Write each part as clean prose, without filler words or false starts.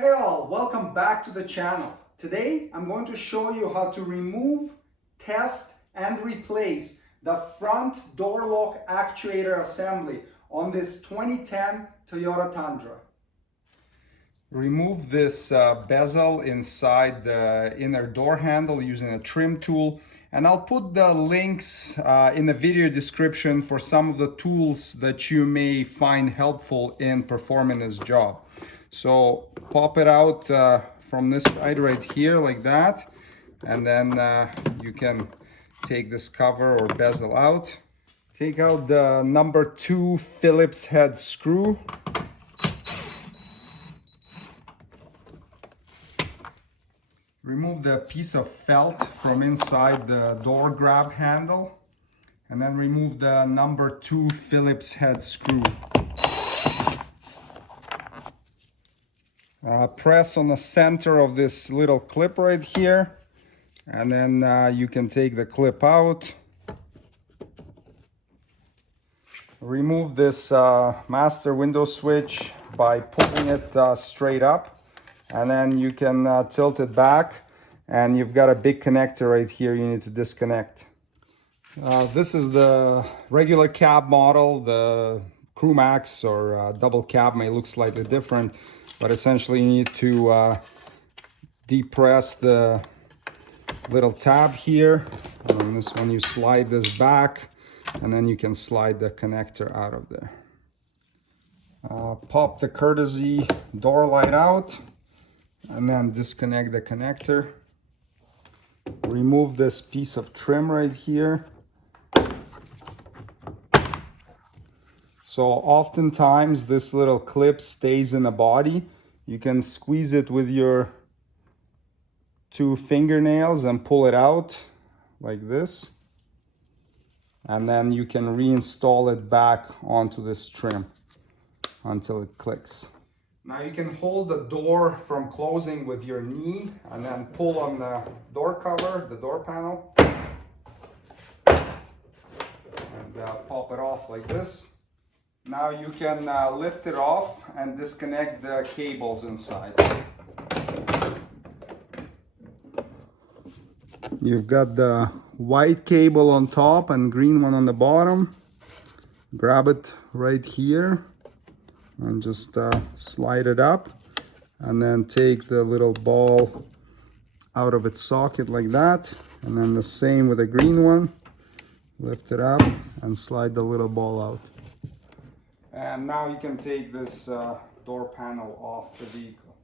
Hey all, welcome back to the channel. Today I'm going to show you how to remove, test and replace the front door lock actuator assembly on this 2010 Toyota Tundra. Remove this bezel inside the inner door handle using a trim tool, and I'll put the links in the video description for some of the tools that you may find helpful in performing this job. So pop it out from this side right here like that, and then you can take this cover or bezel out. Take out the number 2 Phillips head screw. Remove the piece of felt from inside the door grab handle, and then remove the number 2 Phillips head screw. Press on the center of this little clip right here, and then you can take the clip out. Remove this master window switch by pulling it straight up, and then you can tilt it back, and you've got a big connector right here you need to disconnect. This is the regular cab model. The Crew Max or double cab may look slightly different, but essentially you need to depress the little tab here. And this one, you slide this back, and then you can slide the connector out of there. Pop the courtesy door light out, and then disconnect the connector. Remove this piece of trim right here. So oftentimes this little clip stays in the body. You can squeeze it with your 2 fingernails and pull it out like this. And then you can reinstall it back onto this trim until it clicks. Now you can hold the door from closing with your knee and then pull on the door cover, the door panel, and pop it off like this. Now you can lift it off and disconnect the cables inside. You've got the white cable on top and green one on the bottom. Grab it right here and just slide it up, and then take the little ball out of its socket like that, and then the same with the green one. Lift it up and slide the little ball out. And now you can take this door panel off the vehicle.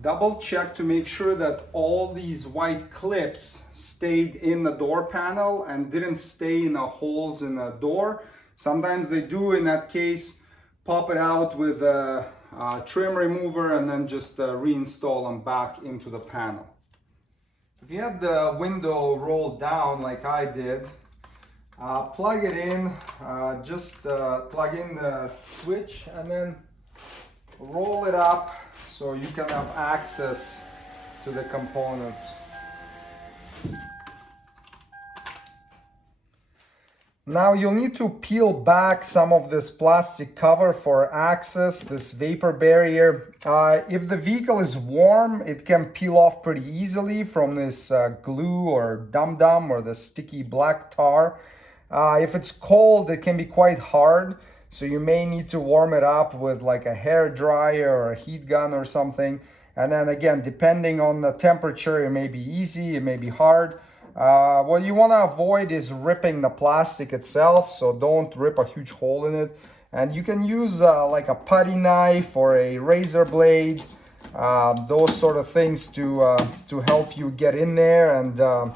Double check to make sure that all these white clips stayed in the door panel and didn't stay in the holes in the door. Sometimes they do. In that case, pop it out with a trim remover and then just reinstall them back into the panel. If you have the window rolled down like I did, plug it in, plug in the switch and then roll it up so you can have access to the components. Now you'll need to peel back some of this plastic cover for access, this vapor barrier. If the vehicle is warm, it can peel off pretty easily from this glue or dum-dum or the sticky black tar. If it's cold, it can be quite hard, so you may need to warm it up with like a hair dryer or a heat gun or something. And then again, depending on the temperature, it may be easy, it may be hard. What you want to avoid is ripping the plastic itself, so don't rip a huge hole in it. And you can use like a putty knife or a razor blade, those sort of things to help you get in there and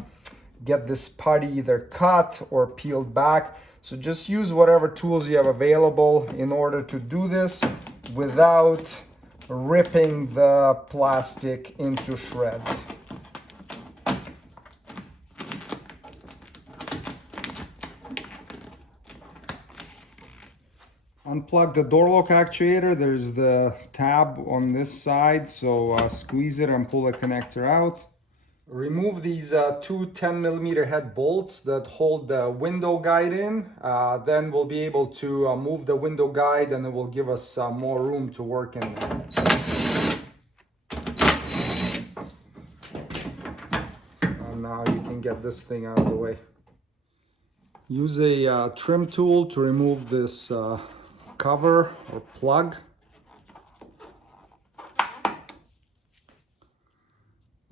get this putty either cut or peeled back. So just use whatever tools you have available in order to do this without ripping the plastic into shreds. Unplug the door lock actuator. There's the tab on this side, so squeeze it and pull the connector out. Remove these two 10mm head bolts that hold the window guide in. Then we'll be able to move the window guide, and it will give us more room to work in there. And now you can get this thing out of the way. Use a trim tool to remove this cover or plug.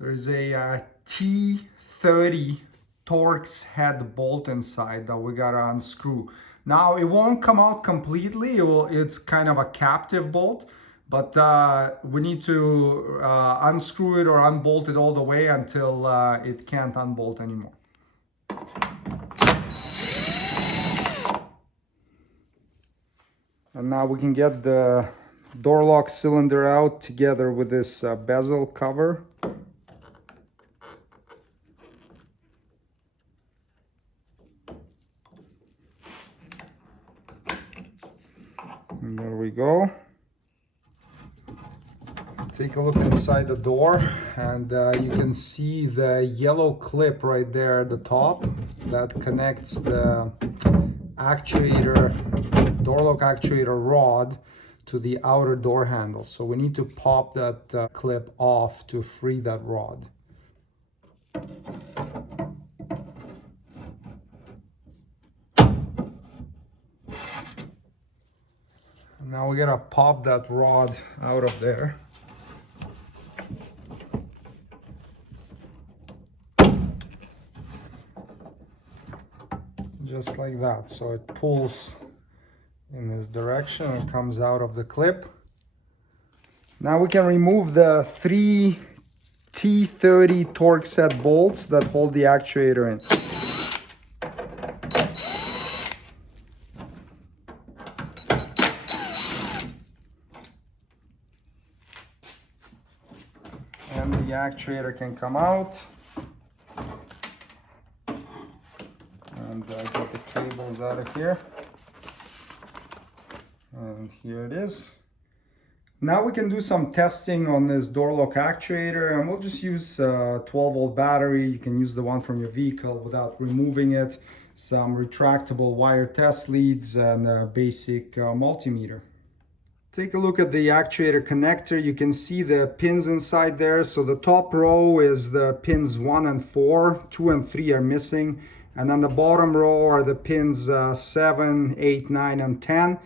There's a T30 Torx head bolt inside that we gotta unscrew. Now it won't come out completely, it's kind of a captive bolt, but we need to unscrew it or unbolt it all the way until it can't unbolt anymore. And now we can get the door lock cylinder out together with this bezel cover. And there we go. Take a look inside the door, and you can see the yellow clip right there at the top that connects the actuator, door lock actuator rod to the outer door handle. So we need to pop that clip off to free that rod. Now we gotta pop that rod out of there. Just like that. So it pulls in this direction and comes out of the clip. Now we can remove the three T30 Torx head bolts that hold the actuator in. And the actuator can come out. And get the cables out of here. And here it is. Now we can do some testing on this door lock actuator, and we'll just use a 12-volt battery. You can use the one from your vehicle without removing it, some retractable wire test leads, and a basic multimeter. Take a look at the actuator connector. You can see the pins inside there. So the top row is the pins 1 and 4, 2 and 3 are missing. And on the bottom row are the pins 7, 8, 9, and 10.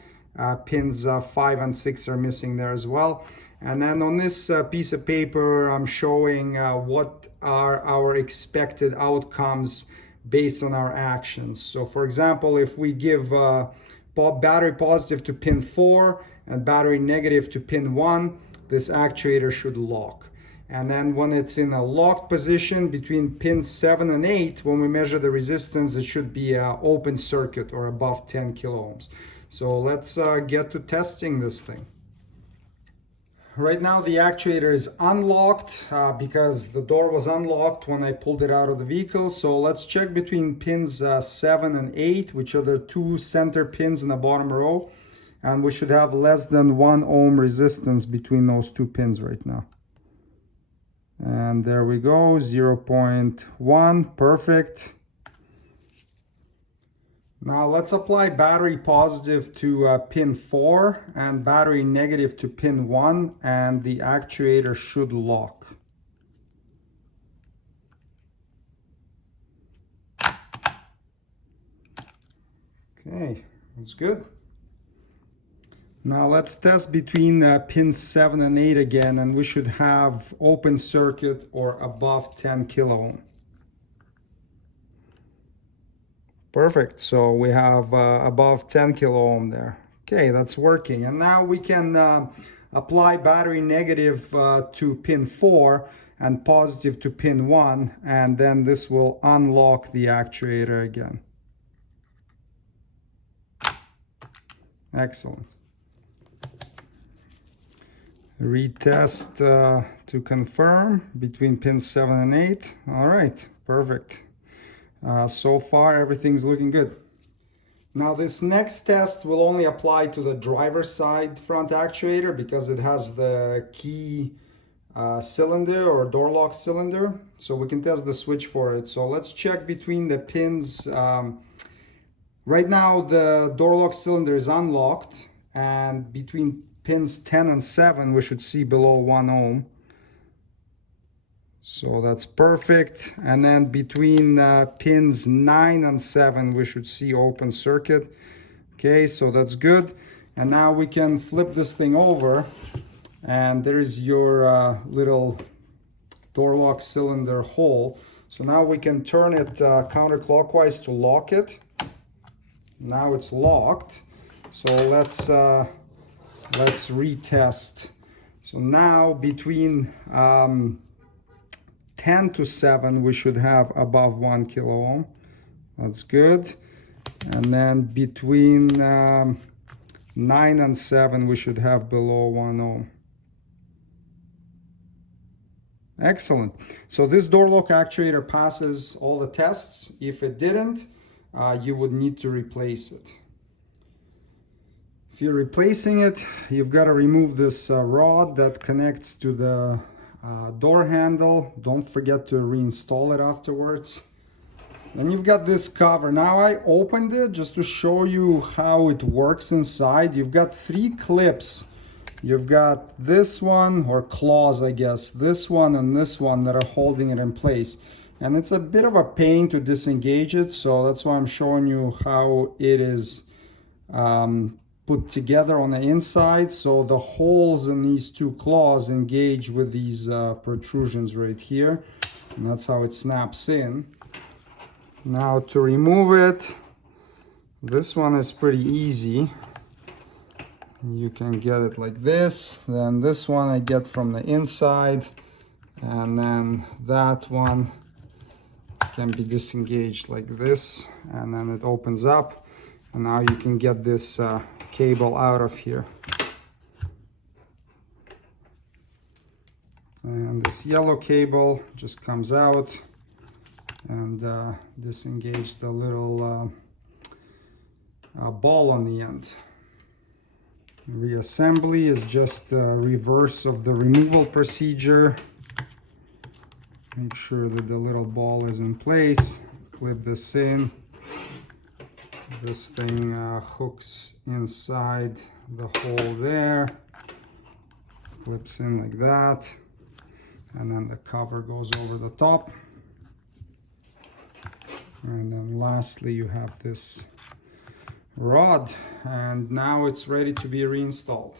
Pins 5 and 6 are missing there as well. And then on this piece of paper, I'm showing what are our expected outcomes based on our actions. So for example, if we give battery positive to pin 4 and battery negative to pin 1, this actuator should lock. And then when it's in a locked position between pins 7 and 8, when we measure the resistance, it should be an open circuit or above 10 kilo ohms. So let's get to testing this thing. Right now the actuator is unlocked because the door was unlocked when I pulled it out of the vehicle. So let's check between pins 7 and 8, which are the two center pins in the bottom row. And we should have less than 1 ohm resistance between those two pins right now. And there we go, 0.1, perfect. Now let's apply battery positive to pin 4 and battery negative to pin 1, and the actuator should lock. Okay, that's good. Now let's test between pins 7 and 8 again, and we should have open circuit or above 10 kilo ohm. Perfect, so we have above 10 kilo ohm there. Okay, that's working. And now we can apply battery negative to pin 4 and positive to pin 1, and then this will unlock the actuator again. Excellent. Retest to confirm between pins 7 and 8. All right, perfect. So far everything's looking good. Now this next test will only apply to the driver's side front actuator because it has the key cylinder or door lock cylinder, so we can test the switch for it. So let's check between the pins. Right now the door lock cylinder is unlocked, and between pins 10 and 7 we should see below 1 ohm. So that's perfect. And then between pins 9 and 7 we should see open circuit. Okay, so that's good. And now we can flip this thing over, and there is your little door lock cylinder hole. So now we can turn it counterclockwise to lock it. Now it's locked. So let's retest. So now between 10 to 7 we should have above 1 kilo ohm. That's good. And then between 9 and 7 we should have below 1 ohm. Excellent. So this door lock actuator passes all the tests. If it didn't, you would need to replace it. If you're replacing it, you've got to remove this rod that connects to the door handle. Don't forget to reinstall it afterwards. Then you've got this cover. Now I opened it just to show you how it works inside. You've got 3 clips. You've got this one, or claws I guess, this one and this one that are holding it in place. And it's a bit of a pain to disengage it, so that's why I'm showing you how it is put together on the inside. So the holes in these 2 claws engage with these protrusions right here, and that's how it snaps in. Now to remove it, this one is pretty easy. You can get it like this. Then this one I get from the inside, and then that one can be disengaged like this, and then it opens up, and now you can get this cable out of here. And this yellow cable just comes out and disengage the little ball on the end. Reassembly is just the reverse of the removal procedure. Make sure that the little ball is in place. Clip this in. This thing hooks inside the hole there. Clips in like that. And then the cover goes over the top. And then lastly you have this rod, and now it's ready to be reinstalled.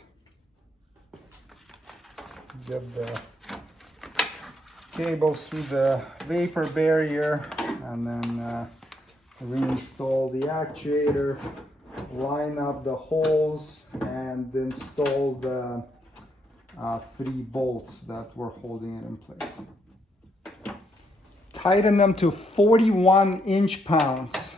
Get the cables through the vapor barrier, and then reinstall the actuator, line up the holes, and install the 3 bolts that were holding it in place. Tighten them to 41 inch-pounds.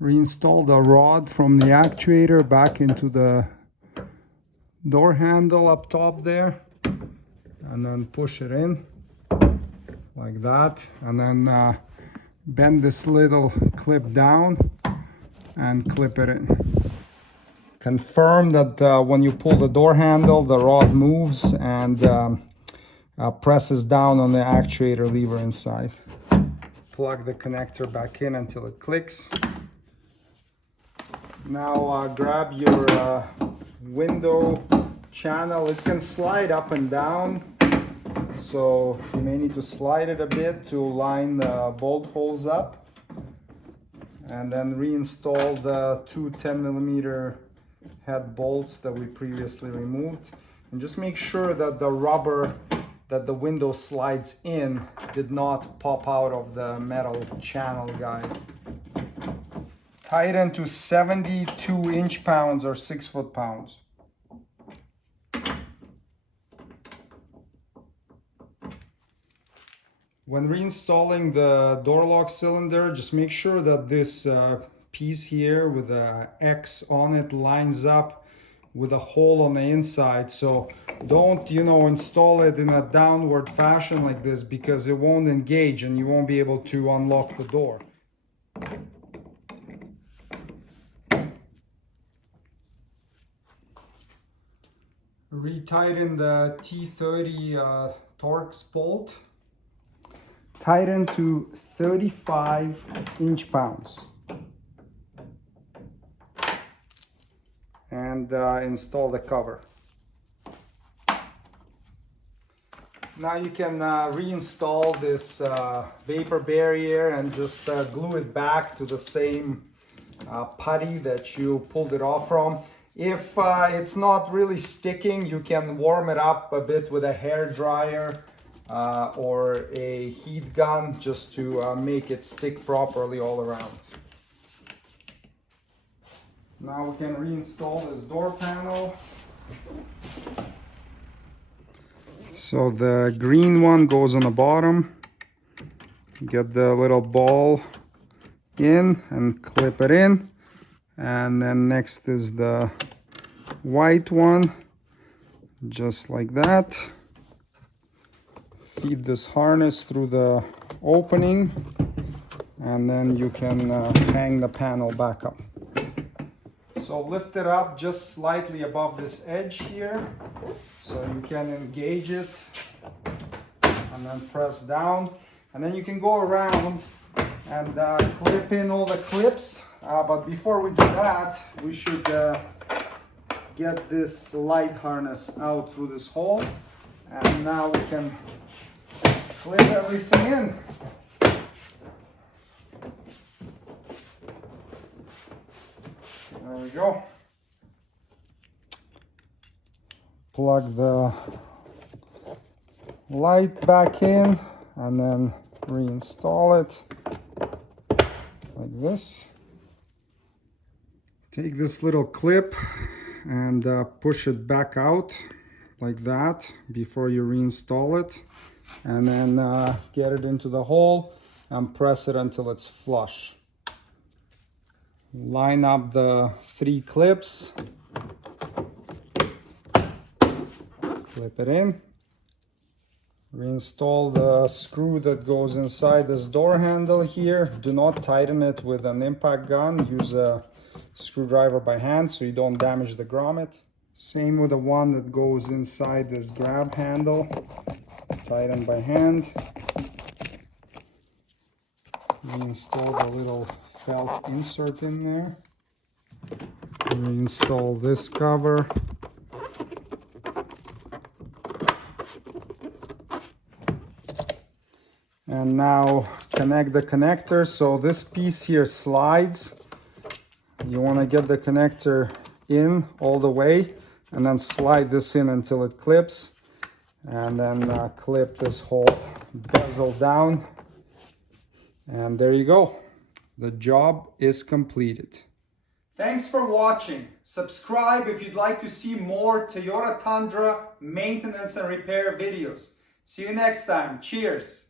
Reinstall the rod from the actuator back into the door handle up top there, and then push it in like that, and then bend this little clip down and clip it in. Confirm that when you pull the door handle, the rod moves and presses down on the actuator lever inside. Plug the connector back in until it clicks. Now grab your window channel. It can slide up and down, so you may need to slide it a bit to line the bolt holes up, and then reinstall the 2 10mm head bolts that we previously removed, and just make sure that the rubber that the window slides in did not pop out of the metal channel guide. Tighten to 72 inch-pounds or 6 foot-pounds. When reinstalling the door lock cylinder, just make sure that this piece here with the X on it lines up with a hole on the inside. So don't, install it in a downward fashion like this, because it won't engage and you won't be able to unlock the door. Retighten the T30 Torx bolt. Tighten to 35 inch-pounds. And install the cover. Now you can reinstall this vapor barrier and just glue it back to the same putty that you pulled it off from. If it's not really sticking, you can warm it up a bit with a hair dryer or a heat gun just to make it stick properly all around. Now we can reinstall this door panel. So the green one goes on the bottom. Get the little ball in and clip it in. And then next is the white one, just like that. Feed this harness through the opening, and then you can hang the panel back up. So lift it up just slightly above this edge here, so you can engage it, and then press down. And then you can go around and clip in all the clips. But before we do that, we should get this light harness out through this hole. And now we can clip everything in. There we go. Plug the light back in and then reinstall it like this. Take this little clip and push it back out like that before you reinstall it, and then get it into the hole and press it until it's flush. Line up the 3 clips, clip it in, reinstall the screw that goes inside this door handle here. Do not tighten it with an impact gun. Use a screwdriver by hand so you don't damage the grommet. Same with the one that goes inside this grab handle. Tighten by hand. Reinstall the little felt insert in there. Reinstall this cover. And now connect the connector. So this piece here slides. You want to get the connector in all the way and then slide this in until it clips, and then clip this whole bezel down, and there you go. The job is completed. Thanks for watching. Subscribe if you'd like to see more Toyota Tundra maintenance and repair videos. See you next time. Cheers.